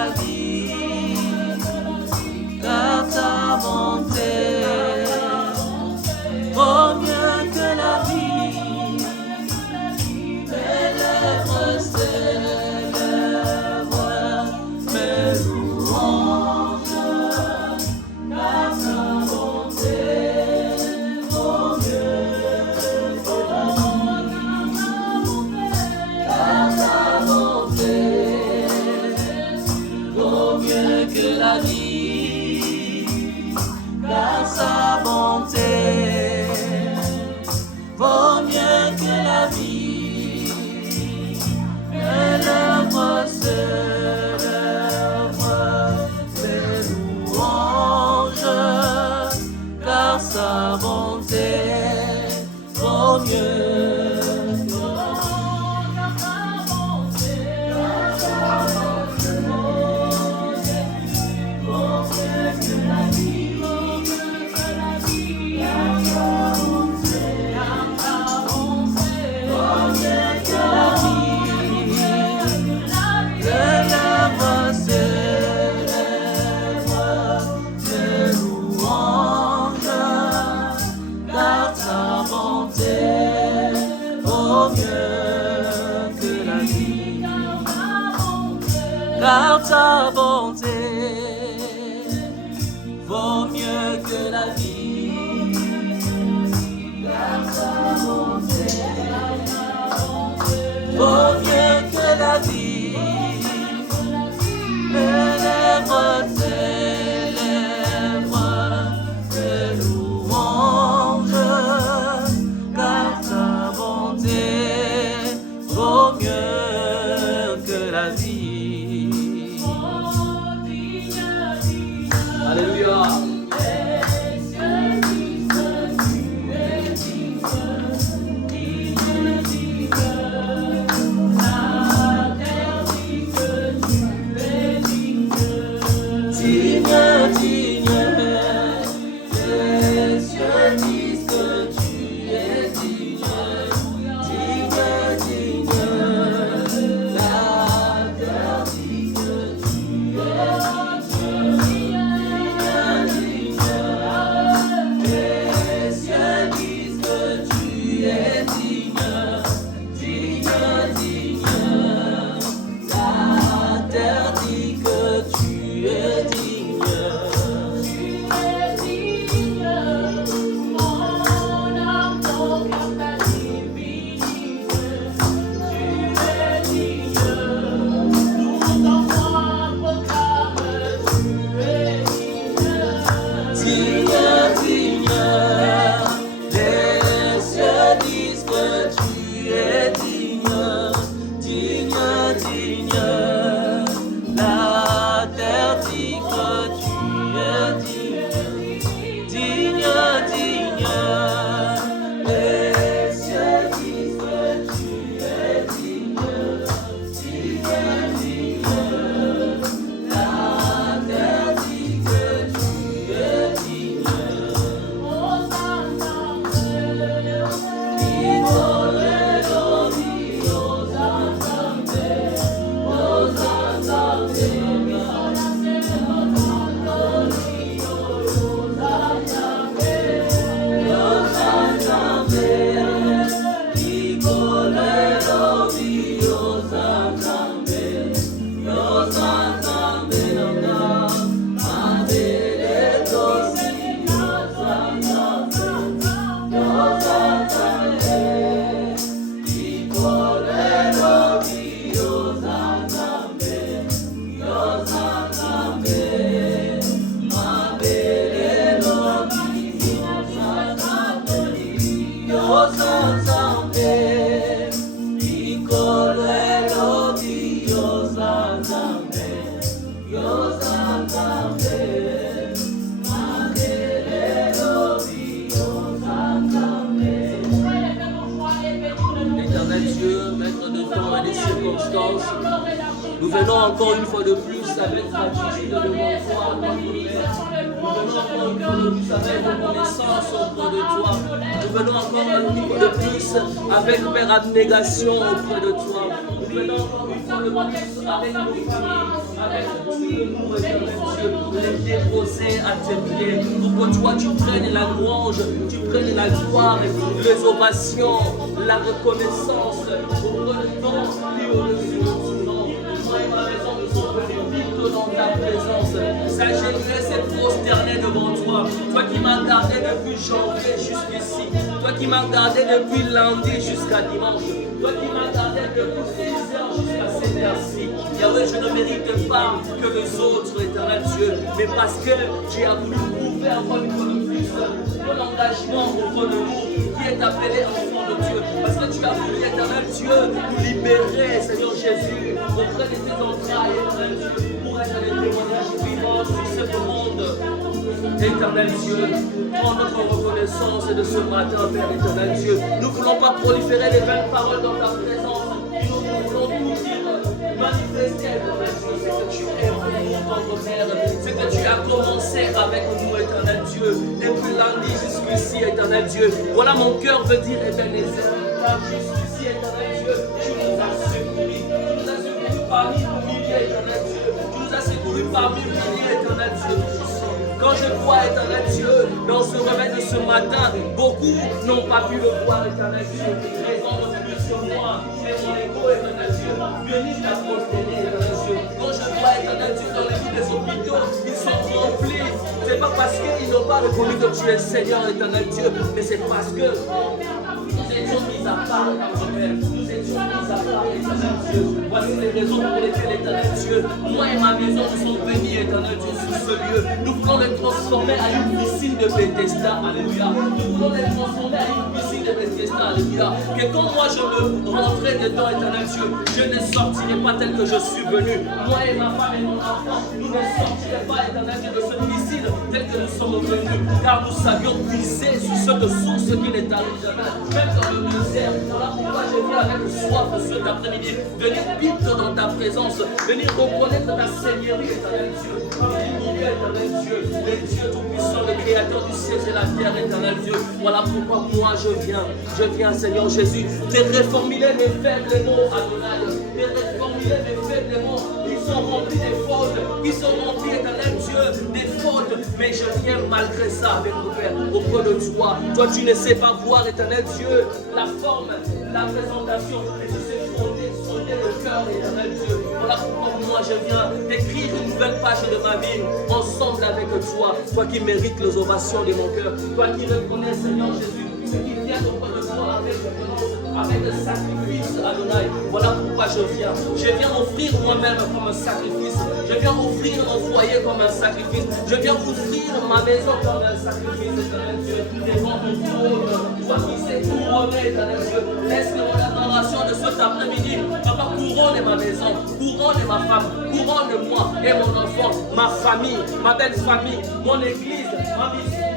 la vie, car ta bonté vaut mieux que la vie. Mes lèvres célèbrent mes louanges, car ta bonté vaut mieux que la vie. Car ta bonté vaut mieux que la vie, car sa bonté vaut mieux que la vie. Mes lèvres célèbrent mes louanges, car sa bonté vaut mieux. Car ta bonté vaut mieux que la vie. Car ta bonté vaut mieux que la vie. Mes lèvres célèbrent tes louanges, car ta bonté vaut mieux que la vie. Alléluia. Nous venons encore une fois de plus avec gratitude devant toi. Nous venons encore une fois de plus avec reconnaissance auprès de toi. Nous venons encore une fois de plus avec, Père, abnégation auprès de toi. Nous prenant encore une fois le plus avec nos familles, avec nous, éternel Dieu, les déposer à tes pieds, pour que toi tu prennes la louange, tu prennes la gloire, les ovations, la reconnaissance, pour le nom qui est au-dessus de ton nom. Moi et ma maison nous sommes venus vite dans ta présence, s'agenouiller, s'est prosterné devant toi, toi qui m'as gardé depuis janvier jusqu'ici, toi qui m'as gardé depuis lundi jusqu'à dimanche, toi qui m'as gardé depuis 6 heures jusqu'à cette heure-ci. Yahweh, je ne mérite pas que les autres, éternel Dieu, mais parce que tu as voulu prouver encore une fois de plus ton engagement auprès de nous, qui est appelé enfant de Dieu, parce que tu as voulu, éternel Dieu, nous libérer, Seigneur Jésus, auprès de tes entrailles, éternel Dieu, pour être des témoignages vivants sur ce monde. Éternel Dieu, prends notre reconnaissance de ce matin, Père éternel Dieu. Nous ne voulons pas proliférer les vaines paroles dans ta présence. Nous voulons tout dire, manifester, éternel Dieu, ce que tu es pour nous, notre Père, ce que tu as commencé avec nous, éternel Dieu, depuis lundi jusqu'ici, éternel Dieu. Voilà, mon cœur veut dire, Ebenezer, car jusqu'ici, éternel Dieu, tu nous as secourus. Tu nous as secourus parmi milliers, éternel Dieu. Tu nous as secourus parmi milliers, éternel Dieu. Quand je vois, éternel Dieu, dans ce réveil de ce matin, beaucoup n'ont pas pu le voir, éternel Dieu. Raison de plus que moi, et mon égo, éternel Dieu, venir la prosterner, éternel Dieu. Quand je vois, éternel Dieu, dans les lits des hôpitaux, ils sont remplis. C'est pas parce qu'ils n'ont pas reconnu que tu es Seigneur, éternel Dieu, mais c'est parce que nous étions mis à part, notre Père. Nous étions mis à part, éternel Dieu. Voici les raisons pour lesquelles, éternel Dieu, moi et ma maison, nous sommes bénis, éternel Dieu, sur ce lieu. Nous voulons les transformer à une piscine de Bethesda, alléluia. Nous voulons les transformer à une piscine de Bethesda, alléluia. Que quand moi je me rentrais dedans, éternel Dieu, je ne sortirai pas tel que je suis venu. Moi et ma femme et mon enfant, nous ne sortirons pas, éternel Dieu, de cette piscine tel que nous sommes venus. Car nous savions puiser sur cette source qui n'est à jamais. Même dans le désert, voilà pourquoi je viens avec soif cet après-midi. Venir vite dans ta présence, venir reconnaître ta seigneurie, éternel Dieu. Éternel Dieu, le Dieu tout-puissant, le créateur du ciel et la terre, éternel Dieu. Voilà pourquoi moi je viens, Seigneur Jésus, te reformuler mes faibles mots, Adonai, te reformuler mes faibles mots, qui sont remplis des fautes, qui sont remplis, éternel Dieu, des fautes, mais je viens malgré ça avec mon Père, auprès de toi. Toi, tu ne sais pas voir, éternel Dieu, la forme, la présentation, mais tu sais sonder le cœur, éternel Dieu. Voilà pourquoi moi je viens d'écrire une nouvelle page de ma vie ensemble avec toi. Toi qui mérites les ovations de mon cœur. Toi qui reconnais, Seigneur Jésus, ce qui vient auprès de toi avec le sacrifice, Adonai. Voilà pourquoi je viens. Je viens offrir moi-même comme un sacrifice. Je viens offrir mon foyer comme un sacrifice. Je viens offrir ma maison comme un sacrifice, éternel Dieu. Devant ton trône, toi qui sais couronner, éternel Dieu. Laisse mon adoration de cet après-midi. Papa, couronne ma maison, couronne ma femme, couronne moi et mon enfant, ma famille, ma belle famille, mon église,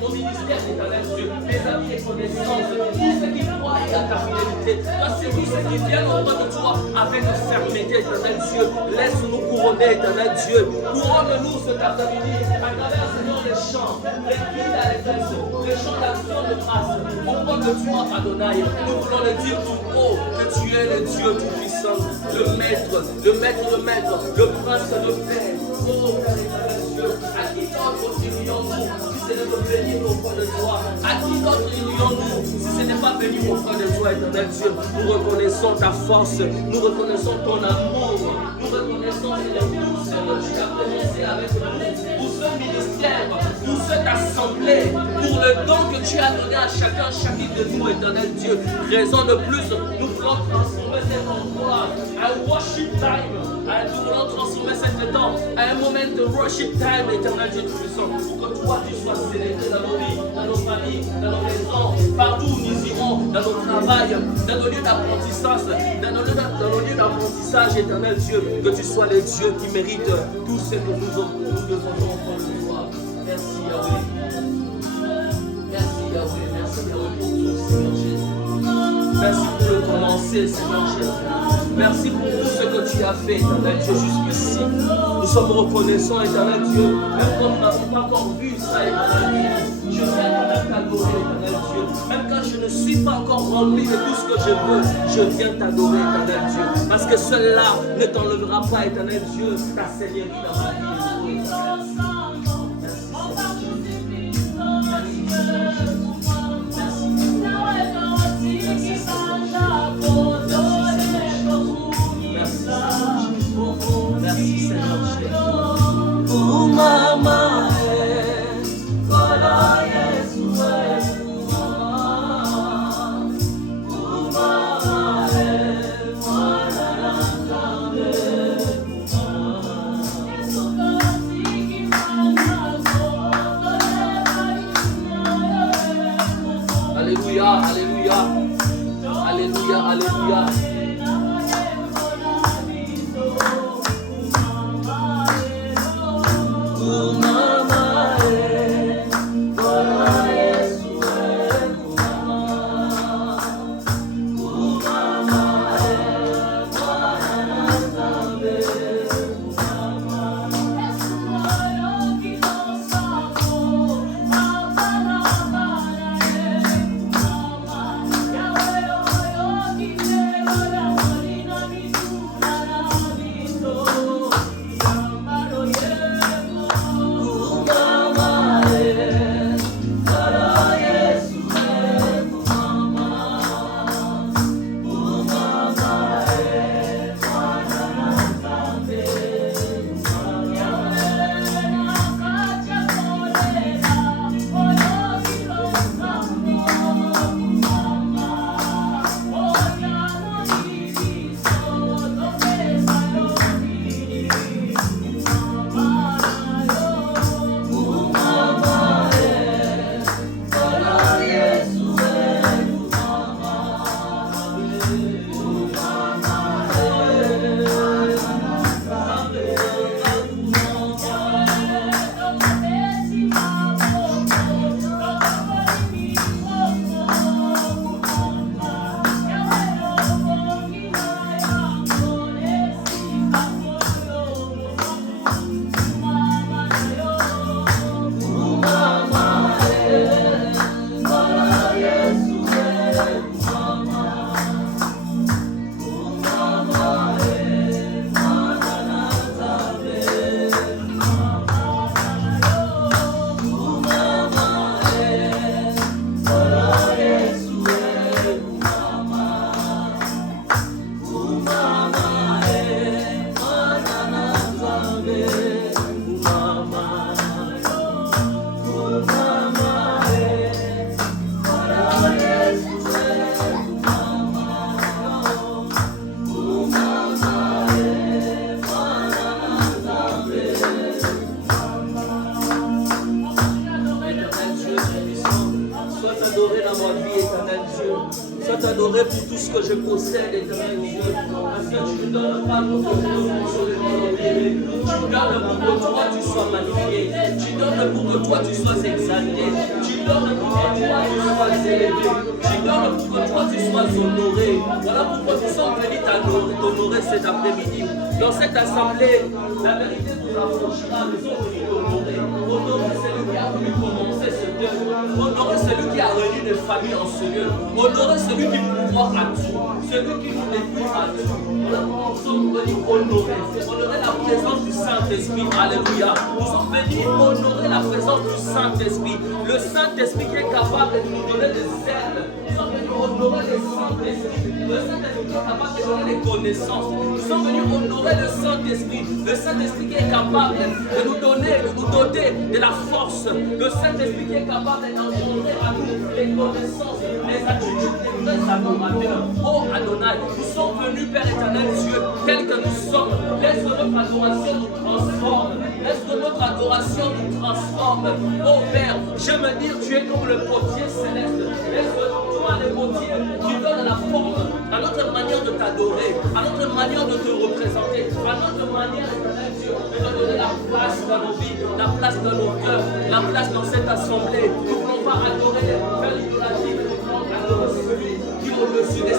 mon ministère, éternel Dieu, mes amis et connaissances, tous ceux qui croient à ta fidélité, c'est tous ceux qui viennent auprès de toi avec fermeté, éternel Dieu. Laisse-nous couronner, éternel Dieu. Couronne-nous cet après-midi à travers, Seigneur, les chants, les cris d'allégresse, les chants d'action de grâce. Auprès de toi, Adonai, nous voulons le dire tout haut que tu es le Dieu tout-puissant, le maître, le prince de paix. Oh, Père éternel Dieu, à qui d'autre unions-nous si ce n'est pas béni auprès de toi? À qui d'autre unions-nous si ce n'est pas béni auprès de toi, éternel Dieu? Nous reconnaissons ta force, nous reconnaissons ton amour, nous reconnaissons, Seigneur, tout ce que tu as commencé avec nous, pour ce ministère, pour cette assemblée, pour le don que tu as donné à chacune de nous, éternel Dieu. Raison de plus, nous voulons transformer cet endroit en worship time. Nous voulons transformer cet temps à un moment de worship time, éternel Dieu tout-puissant, pour que toi tu sois célébré dans nos vies, dans nos familles, dans nos maisons, partout où nous irons, dans nos travails, dans nos lieux d'apprentissage, éternel Dieu, que tu sois le Dieu qui mérite tout ce que nous devons entendre de toi. Merci Yahweh. Merci Yahweh. Merci Yahweh pour tout, Seigneur Jésus. Merci pour le commencer, Seigneur Jésus. Merci pour tout ce que tu as fait, éternel Dieu, jusqu'ici. Nous sommes reconnaissants, éternel Dieu, même quand nous n'avons pas encore vu ça, éternel Dieu. Je viens quand même t'adorer, éternel Dieu. Même quand je ne suis pas encore rempli de tout ce que je veux, je viens t'adorer, éternel Dieu. Parce que cela ne t'enlèvera pas, éternel Dieu, ta seigneurie dans ma vie. Merci Seigneur Jésus. Oh mama, voilà Yesu, oh mama, voilà Alléluia, alléluia, alléluia, alléluia. T'adorer pour tout ce que je possède, éternel Dieu. Parce que tu ne donnes pas pour que tu donnes pour que toi tu sois magnifié. Tu donnes pour que toi tu sois exalté. Tu donnes pour que toi tu sois élevé. Tu donnes pour que toi tu sois honoré. Voilà pourquoi nous sommes venus t'honorer cet après-midi. Dans cette assemblée, la vérité nous approchera. Nous sommes venus t'honorer. Honorer celui qui a voulu commencer ce œuvre. Honorer celui qui a réuni des familles en ce lieu. Honorer celui qui pouvoir à tout, celui qui nous détruit à tout. Nous sommes venus honorer la présence du Saint-Esprit. Alléluia. Nous sommes venus honorer la présence du Saint-Esprit. Le Saint-Esprit qui est capable de nous donner des ailes. Nous sommes venus honorer le Saint-Esprit. Le Saint-Esprit qui est capable de donner des connaissances. Nous sommes venus honorer le Saint-Esprit. Le Saint-Esprit qui est capable de nous donner, de nous doter de la force. Le Saint-Esprit qui est capable d'engendrer à nous les connaissances, les attitudes des vrais adorateurs. Oh Adonai, nous sommes venus, Père éternel Dieu, tels que nous sommes. Laisse que notre adoration nous transforme. Laisse que notre adoration nous transforme. Oh Père, j'aime dire, tu es comme le potier céleste. Laisse que toi, le potier, tu donnes la forme à notre manière de t'adorer, à notre manière de te représenter, à notre manière, éternel Dieu, de te donner la place dans nos vies, la place dans nos cœurs, la place dans cette assemblée. Nous ne voulons pas adorer, faire l'idolâtrie, mais nous voulons adorer celui qui est au-dessus des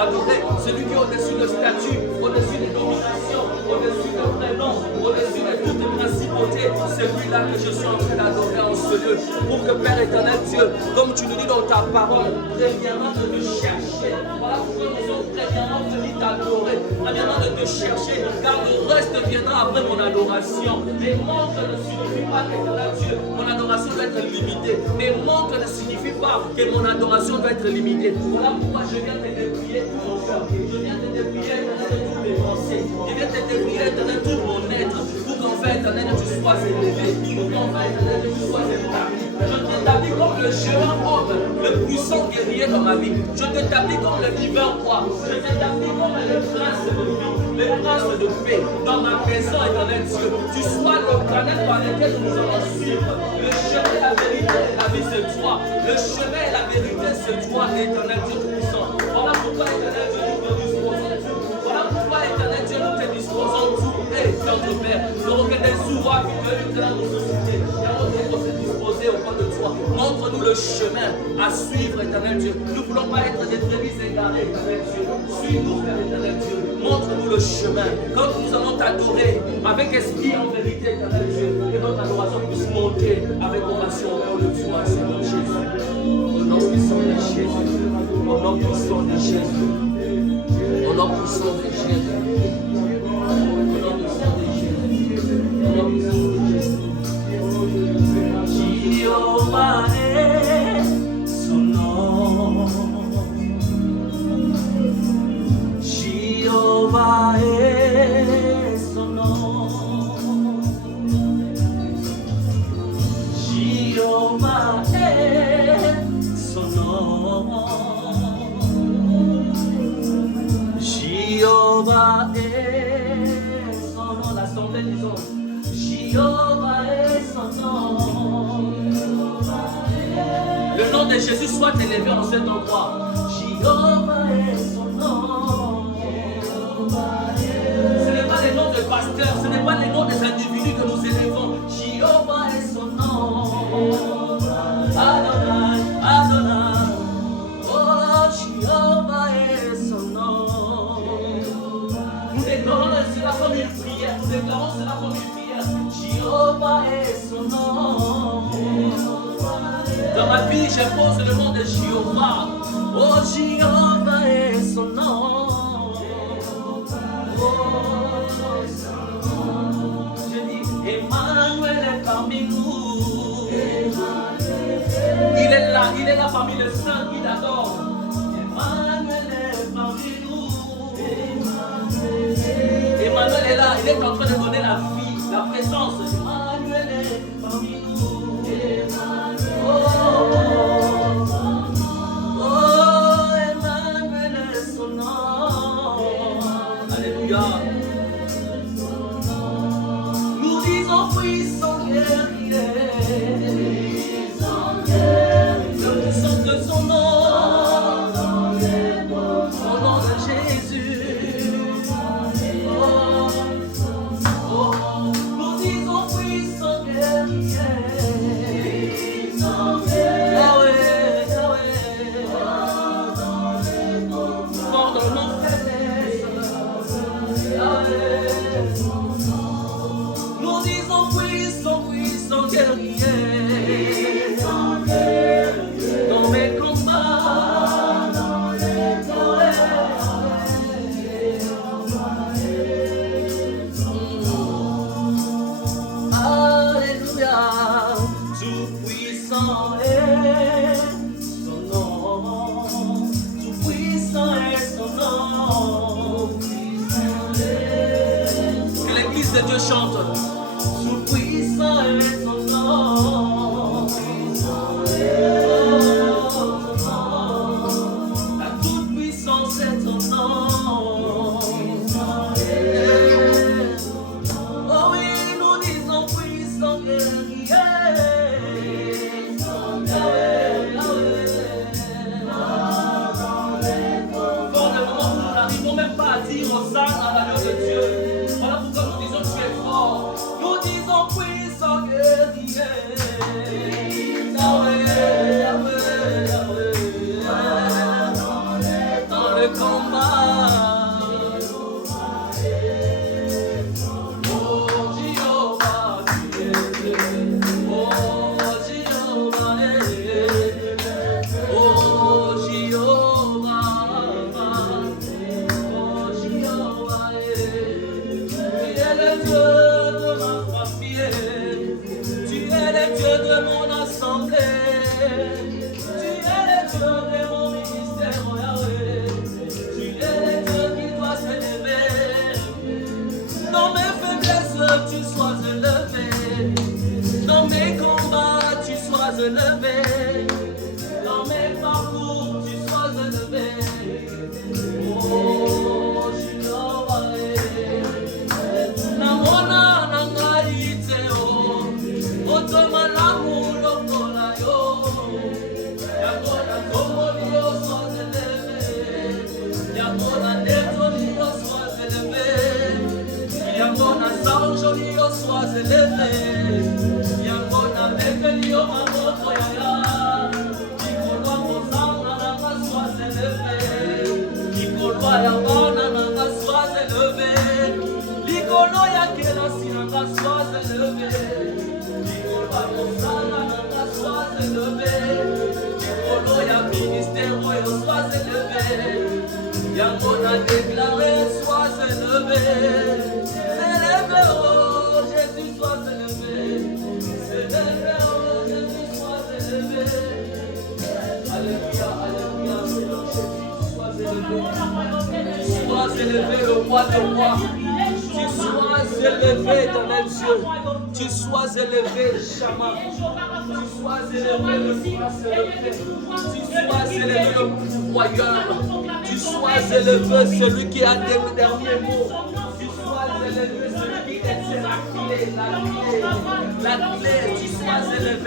adorer celui qui est au-dessus de statut, au-dessus des dominations, au-dessus de prénoms, au-dessus de toutes les principautés. C'est lui-là que je suis en train d'adorer en ce lieu. Pour que Père éternel Dieu, comme tu nous dis dans ta parole, premièrement de te chercher. Voilà pourquoi nous sommes premièrement venus t'adorer. Premièrement de te chercher, car le reste viendra après mon adoration. Mais manque ne signifie pas qu'éternel Dieu, mon adoration doit être limitée. Mais manque ne signifie pas que mon adoration doit être limitée. Voilà pourquoi je viens te dépouiller tout mon cœur. Je viens te dépouiller éternel de toutes mes pensées. Je viens te dépouiller éternel de tout mon être. Pour qu'en fait éternel tu sois élevé. Pour qu'en fait éternel tu sois établi. Je t'établis comme le géant homme, le puissant guerrier dans ma vie. Je t'établis comme le divin roi. Je t'établis comme le prince de vie, le prince de paix. Dans ma maison éternel Dieu, tu sois le canal par lequel nous allons suivre. Le chemin, la vérité et la vie, c'est toi. Le chemin et la vérité, c'est toi, éternel Dieu puissant. Voilà pourquoi éternel Dieu nous te disposons tout. Voilà pourquoi éternel Dieu nous te disposons tout. Et notre Père, nous avons des ouvrages qui veulent dans nos sociétés. Et on se disposer auprès de toi. Montre-nous le chemin à suivre, éternel Dieu. Nous ne voulons pas être des brebis égarées, éternel Dieu. Suis-nous, Père éternel Dieu. Montre-nous le chemin. Quand nous allons t'adorer avec esprit en vérité, éternel Dieu, que notre adoration puisse monter avec ovation au nom de toi, Seigneur Jésus. Au nom puissant de Jésus. Au nom puissant de Jésus. Au nom puissant de Jésus. Au nom puissant de Jésus. Au nom puissant de Jésus. Jéhovah est son nom. Jéhovah est son nom. Jéhovah est son nom. Jéhovah est son nom. L'assemblée disons. Jéhovah est son nom. Le nom de Jésus soit élevé en cet endroit. Jéhovah est son nom. Ce n'est pas les noms de pasteurs, ce n'est pas les noms des individus que nous élevons. Jéhovah est son nom. Adonai, Adonai. Oh, Jéhovah est son nom. Nous déclarons cela comme une prière. Nous déclarons cela comme une prière. Jéhovah est son nom. Dans ma vie, j'impose le nom de Jéhovah. Oh, Jéhovah est son nom. Oh, je dis, Emmanuel est parmi nous. Il est là parmi les saints qui l'adorent. Emmanuel est parmi nous. Emmanuel est là, il est en train de donner la vie, la présence. Emmanuel est parmi nous. Oh, Emmanuel est son nom. Alléluia. Nous disons puissant guerrier. Le puissant de son nom. Au nom de Jésus. Oh, nous disons puissant guerrier. Nous disons puissant guerrier. Dans mes combats, alléluia. Tout puissant est son nom. Tout puissant est son nom. Que l'église de Dieu chante. Tout puissant est son nom. La toute puissance est son nom. Oh oui, nous disons puissant guerrier. Dans le moment où nous n'arrivons même pas à dire au sein à la gloire de Dieu. Voilà pourquoi nous disons tu es fort. Nous disons puissant guerrier. Yahweh, Yahweh, Yahweh. Dans le combat. Dieu de ma famille. Tu es le Dieu de mon assemblée. Tu es le Dieu de mon ministère, oh Yahweh. Tu es le Dieu qui doit s'élever. Dans mes faiblesses, tu sois élevé. Dans mes combats, tu sois élevé. Dans mes parcours, tu sois élevé. Oh, je Namona nangaite o otoma lamu lokola yo yagona komolio swazelebe yagona netolio swazelebe yagona sanjolio swazelebe yagona mekelio mamoko yaya ikolwa mozanga nanga swazelebe ikolwa yabana nanga swazelebe Likolo ya kelasi nanga sois élevé. Likolo ya mosala nanga sois élevé. Likolo ya ministère oyo sois élevé. Yango na déclaré sois élevé. S'élevé oh Jésus sois élevé. S'élevé oh Jésus sois élevé. Alléluia, alléluia, Seigneur Jésus, sois élevé. Sois élevé le roi de rois. Tu sois élevé, éternel Dieu. Tu sois élevé, Shama. Tu sois élevé, le prince élevé. Tu sois élevé, le pourvoyeur. Tu sois élevé, celui qui a des derniers mots. Tu sois élevé, celui qui est la clé, la clé, la clé. Tu sois élevé.